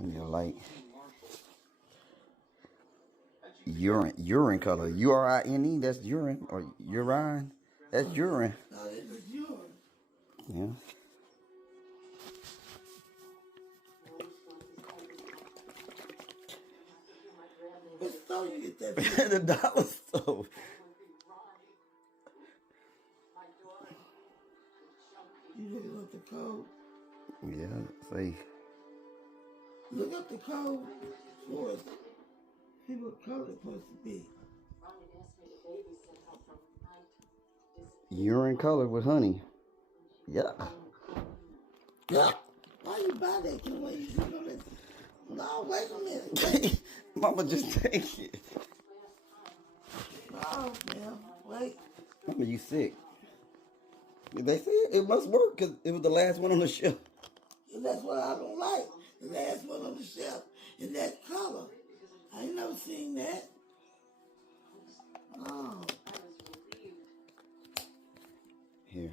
And you're like urine color. urine, that's urine, or urine. That's urine. No, this is urine. Yeah. What store you get that from? The dollar store. You looking up the code? Yeah, see. Look up the code for us. See what color it's supposed to be. Urine color with honey. Yeah. Yeah. Why you buy that? Can wait? You know that? No, wait a minute. Mama, just take it. No, man. Wait. Mama, you sick. They said it must work because it was the last one on the shelf. And that's what I don't like. The last one on the shelf is that color. I ain't never seen that. Oh. Here.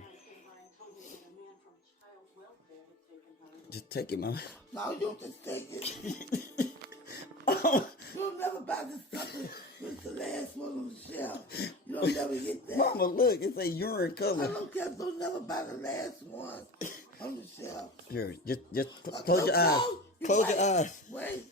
Just take it, Mama. No, you don't just take it. You'll never buy this stuff with the last one on the shelf. You don't never get that. Mama, look, it's a urine I color. don't care. Don't never buy the last one on the shelf. Here, just close your eyes. Close your eyes. Wait.